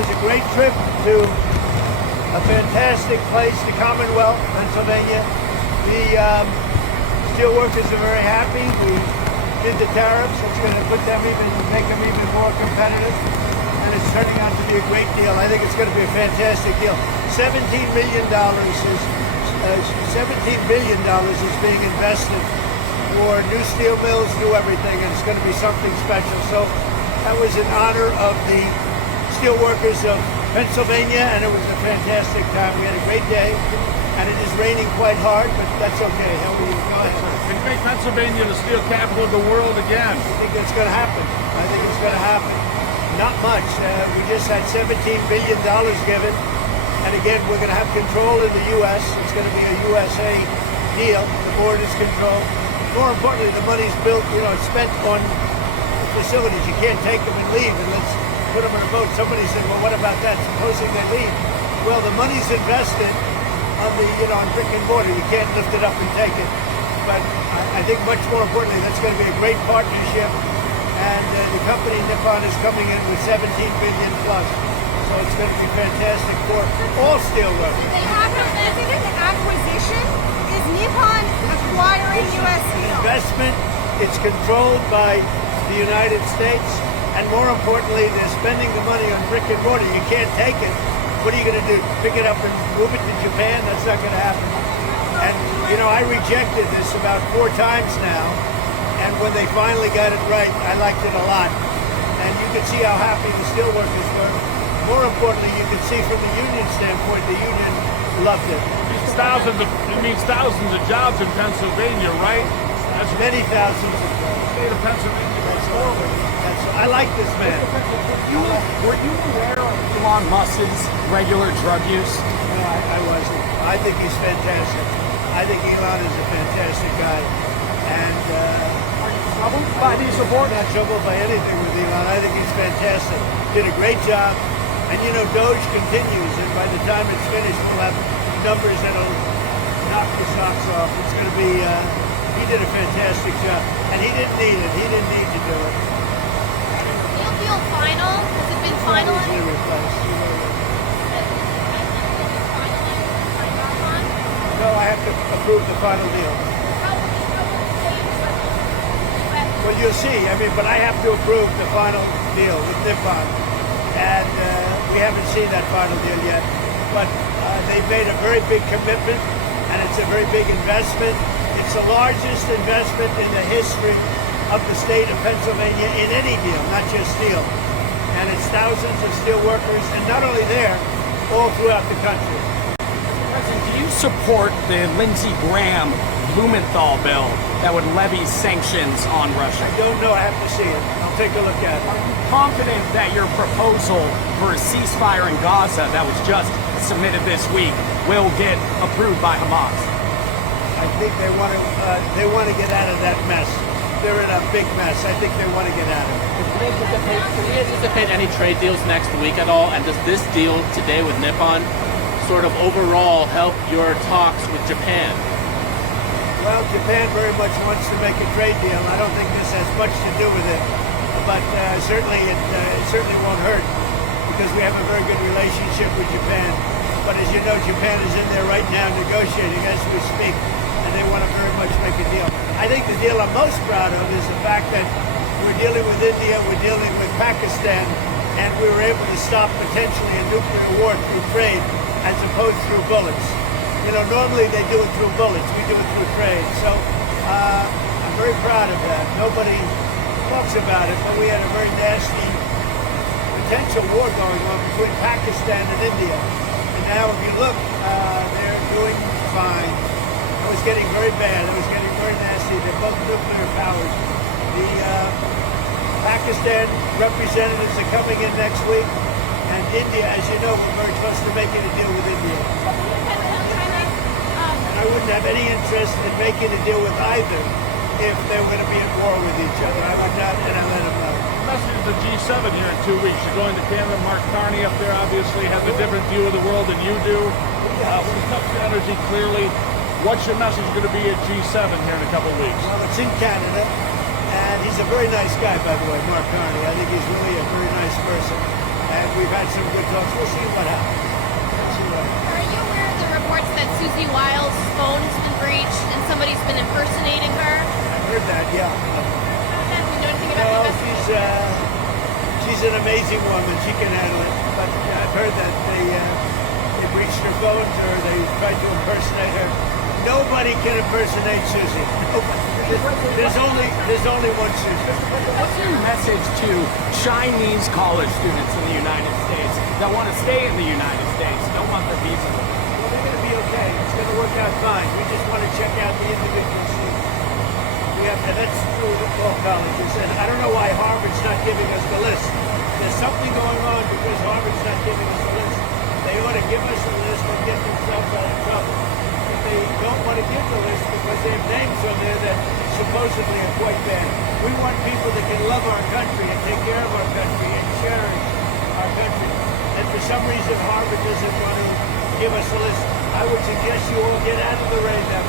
was a great trip to a fantastic place, the Commonwealth, Pennsylvania. The steel workers are very happy. We did the tariffs. It's going to make them even more competitive. And it's turning out to be a great deal. I think it's going to be a fantastic deal. $17 billion is being invested for new steel mills, new everything, and it's going to be something special. So that was in honor of the steel workers of Pennsylvania, and it was a fantastic time. We had a great day, and it is raining quite hard, but that's okay. Go ahead. Can you make Pennsylvania the steel capital of the world again? I think it's going to happen. I think it's going to happen. Not much. We just had $17 billion given, and again, we're going to have control in the U.S. It's going to be a USA deal. The board is controlled. More importantly, the money's built, it's spent on facilities. You can't take them and leave, and let's put them in a boat. Somebody said, well, what about that? Supposing they leave. Well, the money's invested on on brick and mortar. You can't lift it up and take it. But I think much more importantly, that's going to be a great partnership. And the company Nippon is coming in with $17 billion plus. So it's going to be fantastic for all steel workers. The acquisition is Nippon acquiring U.S. steel. Investment. It's controlled by the United States. And more importantly, they're spending the money on brick and mortar. You can't take it. What are you going to do? Pick it up and move it to Japan? That's not going to happen. And, I rejected this about 4 times now. And when they finally got it right, I liked it a lot. And you can see how happy the steelworkers were. More importantly, you can see from the union standpoint, the union loved it. It means thousands of jobs in Pennsylvania, right? That's many thousands of jobs. The state of Pennsylvania goes forward. I like this man. Were you aware of Elon Musk's regular drug use? No, I wasn't. I think he's fantastic. I think Elon is a fantastic guy. And are you troubled by these reports? I'm not troubled by anything with Elon. I think he's fantastic. Did a great job. And Doge continues, and by the time it's finished, we'll have numbers that'll knock the socks off. It's going to be, he did a fantastic job. And he didn't need it. He didn't need to do it. Deal final? Has it been final? No, I have to approve the final deal. Well, you'll see. But I have to approve the final deal with Nippon. And we haven't seen that final deal yet. But they've made a very big commitment, and it's a very big investment. It's the largest investment in the history of the state of Pennsylvania in any deal, not just steel. And it's thousands of steel workers, and not only there, all throughout the country. President, do you support the Lindsey Graham Blumenthal bill that would levy sanctions on Russia? I don't know. I have to see it. I'll take a look at it. Are you confident that your proposal for a ceasefire in Gaza that was just submitted this week will get approved by Hamas? I think they want to get out of that mess. They're in a big mess. I think they want to get out of it. Can we anticipate any trade deals next week at all? And does this deal today with Nippon sort of overall help your talks with Japan? Well, Japan very much wants to make a trade deal. I don't think this has much to do with it, but certainly it won't hurt because we have a very good relationship with Japan. But as you know, Japan is in there right now negotiating as we speak, and they want to very much make a deal. I think the deal I'm most proud of is the fact that we're dealing with India, we're dealing with Pakistan, and we were able to stop potentially a nuclear war through trade as opposed through bullets. Normally they do it through bullets, we do it through trade. So I'm very proud of that. Nobody talks about it, but we had a very nasty potential war going on between Pakistan and India. And now if you look, they're doing fine. It was getting very bad. It was getting very nasty. They're both nuclear powers. The Pakistan representatives are coming in next week, and India, as you know, we're very close to making a deal with India. And I wouldn't have any interest in making a deal with either if they were going to be at war with each other. I would not, and I let them know. The message of the G7 here in 2 weeks. You're going to Canada. Mark Carney up there obviously has a different view of the world than you do. When it comes to energy, clearly, what's your message going to be at G7 here in a couple of weeks? Well, it's in Canada, and he's a very nice guy, by the way, Mark Carney. I think he's really a very nice person. and we've had some good talks. We'll see what happens. We'll see what happens. Are you aware of the reports that Susie Wiles' phone's been breached and somebody's been impersonating her? I've heard that, yeah. Do you know anything about Well, the investigation? she's an amazing woman. She can handle it. But I've heard that they breached her phones or they tried to impersonate her. Nobody can impersonate Susie. Nobody. There's only one Susie. What's your message to Chinese college students in the United States that want to stay in the United States, don't want their visa? Well, they're going to be okay. It's going to work out fine. We just want to check out the individual students. We have, and that's true with all colleges. And I don't know why Harvard's not giving us the list. There's something going on because Harvard's not giving us the list. They ought to give us a list and get themselves out of trouble. But they don't want to give the list because they have names on there that supposedly are quite bad. We want people that can love our country and take care of our country and cherish our country. And for some reason, Harvard doesn't want to give us a list. I would suggest you all get out of the rain now.